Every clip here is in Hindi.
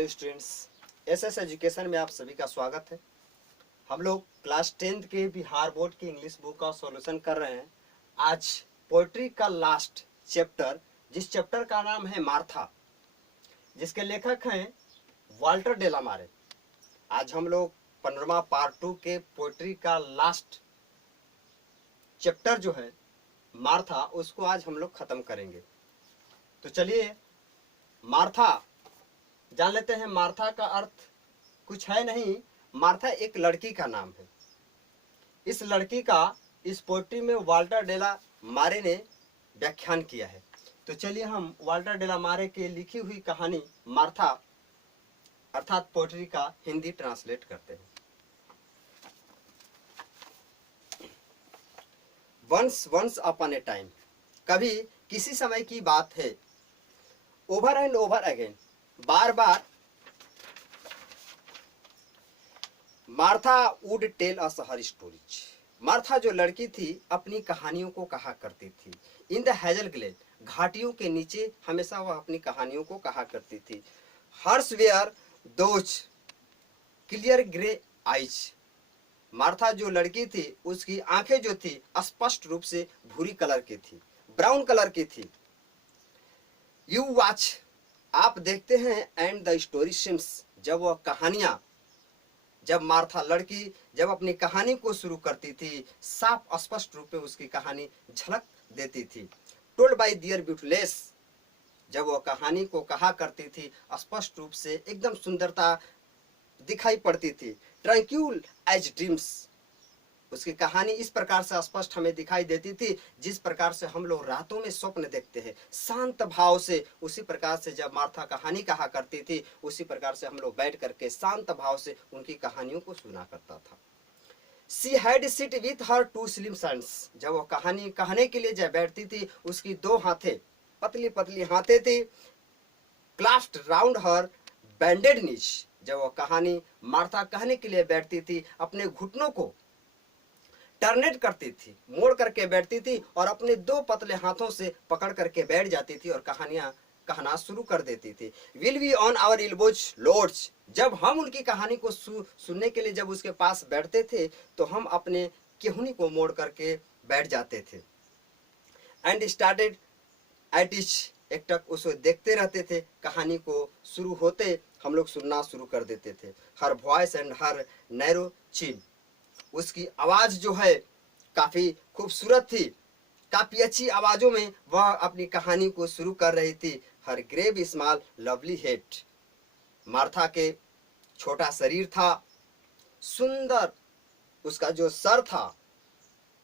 हेलो स्टूडेंट्स, एसएस एजुकेशन में आप सभी का स्वागत है। हम लोग क्लास 10th के बिहार बोर्ड की इंग्लिश बुक का सॉल्यूशन कर रहे हैं। आज पोएट्री का लास्ट चैप्टर, जिस चैप्टर का नाम है मार्था, जिसके लेखक हैं वाल्टर डेलामारे। आज हम लोग 15वां पार्ट 2 के पोएट्री का लास्ट चैप्टर जो है मार्था, उसको आज हम लोग खत्म करेंगे। तो चलिए मार्था जान लेते हैं। मार्था का अर्थ कुछ है नहीं, मार्था एक लड़की का नाम है। इस लड़की का इस पोएट्री में वाल्टर डेला मारे ने व्याख्यान किया है। तो चलिए हम वाल्टर डेला मारे के लिखी हुई कहानी मार्था अर्थात पोएट्री का हिंदी ट्रांसलेट करते हैं। वंस अपॉन ए टाइम, कभी किसी समय की बात है। ओवर एंड ओवर अगेन, बार बार Martha would tell us her stories. Martha जो लड़की थी अपनी कहानियों को कहा करती थी। इन द हेजल ग्लेन, घाटियों के नीचे हमेशा वह अपनी कहानियों को कहा करती थी। Hers were those clear grey eyes, Martha जो लड़की थी उसकी आंखें जो थी स्पष्ट रूप से भूरी कलर की थी, ब्राउन कलर की थी। यू वॉच, आप देखते हैं, एंड द स्टोरी सिम्स, जब वह कहानियां, जब मार्था लड़की जब अपनी कहानी को शुरू करती थी, साफ स्पष्ट रूप में उसकी कहानी झलक देती थी। टोल्ड बाय डियर ब्यूटीलेस, जब वह कहानी को कहा करती थी स्पष्ट रूप से एकदम सुंदरता दिखाई पड़ती थी। ट्रैंक्यूल एज ड्रीम्स, उसकी कहानी इस प्रकार से स्पष्ट हमें दिखाई देती थी जिस प्रकार से हम लोग रातों में स्वप्न देखते हैं, शांत भाव से। उसी प्रकार से जब मार्था कहानी कहा करती थी उसी प्रकार से हम लोग बैठ करके शांत भाव से उनकी कहानियों को सुना करता था। She had sit with her two slim sons, जब वो कहानी कहने के लिए जब बैठती थी उसकी दो हाथें, पतली पतली हाथें थी, क्लास्प्ड राउंड हर बैंडेड नीज, जब वो कहानी मार्था कहने के लिए बैठती थी अपने घुटनों को टर्नेट करती थी, मोड़ करके बैठती थी और अपने दो पतले हाथों से पकड़ करके बैठ जाती थी और कहानियां कहना शुरू कर देती थी। Will be on our elbows lords, जब हम उनकी कहानी को सुनने के लिए जब उसके पास बैठते थे तो हम अपने केहूनी को मोड़ करके बैठ जाते थे। एंड स्टार्टेड एट इच, एक टक उसको देखते रहते थे। कहानी को शुरू होते हम लोग सुनना शुरू कर देते थे। Her voice and her narrow chin, उसकी आवाज जो है काफी खूबसूरत थी, काफी अच्छी आवाजों में वह अपनी कहानी को शुरू कर रही थी। Her grave small lovely head, Martha के छोटा शरीर था, सुंदर उसका जो सर था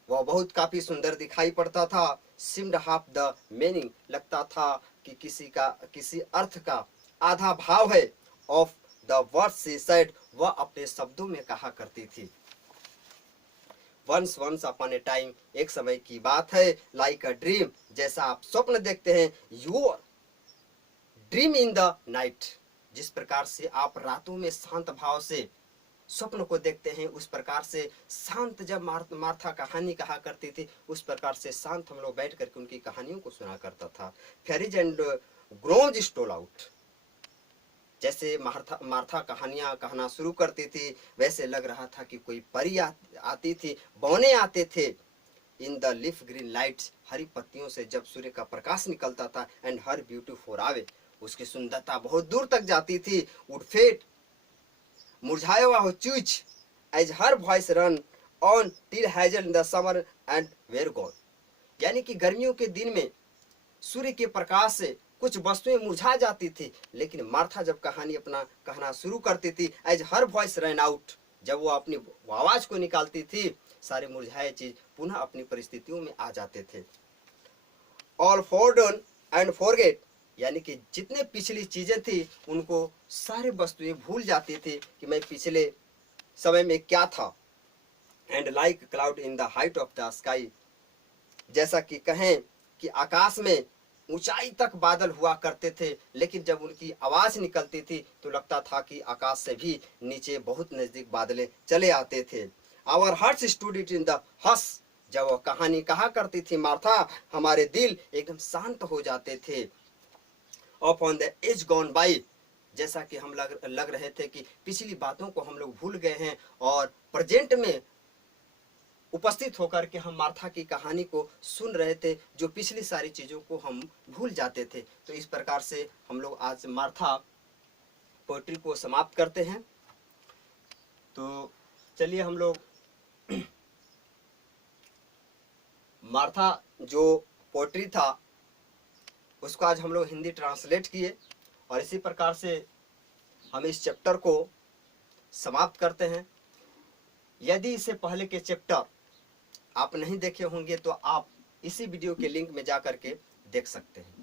वह बहुत काफी सुंदर दिखाई पड़ता था। सिम्ड हाफ द मीनिंग, लगता था कि किसी अर्थ का आधा भाव है। Of the words she said, वह अपने शब्दों में कहा करती थी। वंस अपॉन ए टाइम, एक समय की बात है। लाइक अ ड्रीम, जैसा आप स्वप्न देखते हैं। Your dream in the night, जिस प्रकार से आप रातों में शांत भाव से स्वप्न को देखते हैं उस प्रकार से शांत जब मार्था कहानी कहा करती थी उस प्रकार से शांत हम लोग बैठ करके उनकी कहानियों को सुना करता था। Fairies and grows stole out, जैसे मार्था कहानियां कहना शुरू करती थी वैसे लग रहा था कि कोई परी आती थी, बौने आते थे। In the leaf green lights, हरी पत्तियों से जब सूर्य का प्रकाश निकलता था। एंड हर ब्यूटी फॉर आवे, उसकी सुंदरता बहुत दूर तक जाती थी। वुड फेड, मुरझाया हुआ हो चूच, as her voice run on till hazel in the summer and were gone, यानी कि गर्मियों के दिन में सूर्य के प्रकाश से कुछ वस्तुएं मुरझा जाती थी, लेकिन मार्था जब कहानी अपना कहना शुरू करती थी, as her voice run out, जब वो अपनी आवाज को निकालती थी सारे मुरझाए चीज पुनः अपनी परिस्थितियों में आ जाते थे। ऑल फॉरडन एंड फॉरगेट, यानी कि जितने पिछली चीजें थी उनको सारे वस्तुएं भूल जाती थी कि मैं पिछले समय में क्या था। And like cloud in the height of the sky, जैसा कि कहें कि आकाश में ऊंचाई तक बादल हुआ करते थे, लेकिन जब उनकी आवाज निकलती थी तो लगता था कि आकाश से भी नीचे बहुत नजदीक बादलें चले आते थे। Our hearts stood it in the hush, जब वह कहानी कहा करती थी मार्था हमारे दिल एकदम शांत हो जाते थे। Upon the age gone by, जैसा कि हम लग रहे थे कि पिछली बातों को हम लोग भूल गए हैं और प्रेजेंट में उपस्थित होकर के हम मार्था की कहानी को सुन रहे थे, जो पिछली सारी चीज़ों को हम भूल जाते थे। तो इस प्रकार से हम लोग आज मार्था पोएट्री को समाप्त करते हैं। तो चलिए हम लोग मार्था जो पोएट्री था उसको आज हम लोग हिंदी ट्रांसलेट किए और इसी प्रकार से हम इस चैप्टर को समाप्त करते हैं। यदि इससे पहले के चैप्टर आप नहीं देखे होंगे तो आप इसी वीडियो के लिंक में जा कर के देख सकते हैं।